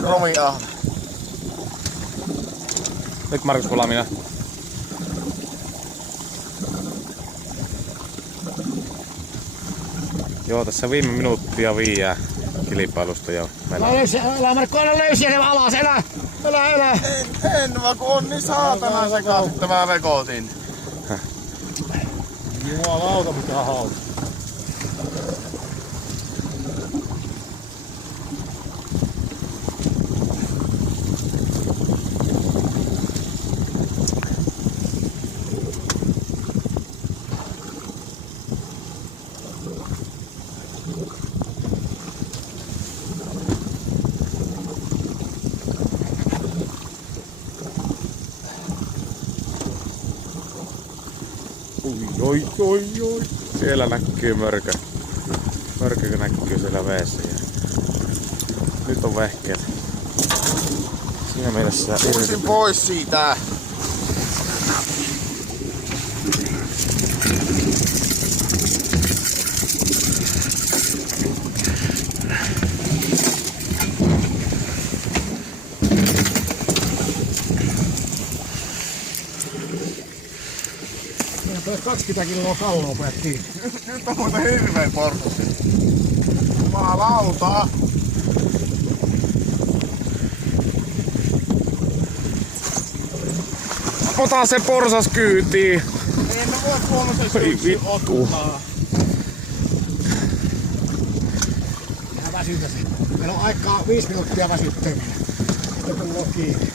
Romia. Nyt Markus Kulamina. Joo, tässä viime minuuttia viiää kilpailusta jo. Älä Markku, älä löysiä sen alas, elä! En vaan kun on niin saatana sekaisin, että mä vekotin. Jumalauta mikä hauska. Oi. Siellä näkyy mörkö. Mörkö näkyy siellä veessä. Nyt on vehkeet. Siinä mielessä Kursin pois siitä. Siinä 20 kiloa kalloa päät kiinni. Nyt on muuten hirveen porsas. Jumalauta. ota se porsas kyytiin. En mä voi tuollaisen Ei yksin vittu. ottaa. Mä väsytä sen. Meillä on aikaa 5 minuuttia väsyttyä. Sitten tullaan kiinni.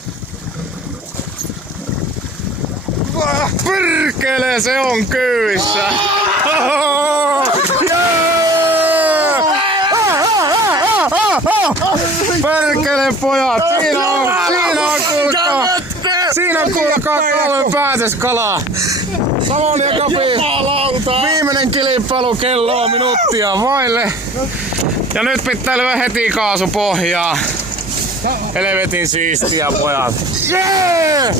Perkele, se on kyyvissä! Perkele pojat! Siinä on kuulkaa 3 päätöskalaa! Savon ja Kapi! Viimeinen kilpailu, kello on minuuttia vaille. Ja nyt pitää lyödä heti kaasu pohjaa. Helvetin siistiä pojat! Jee!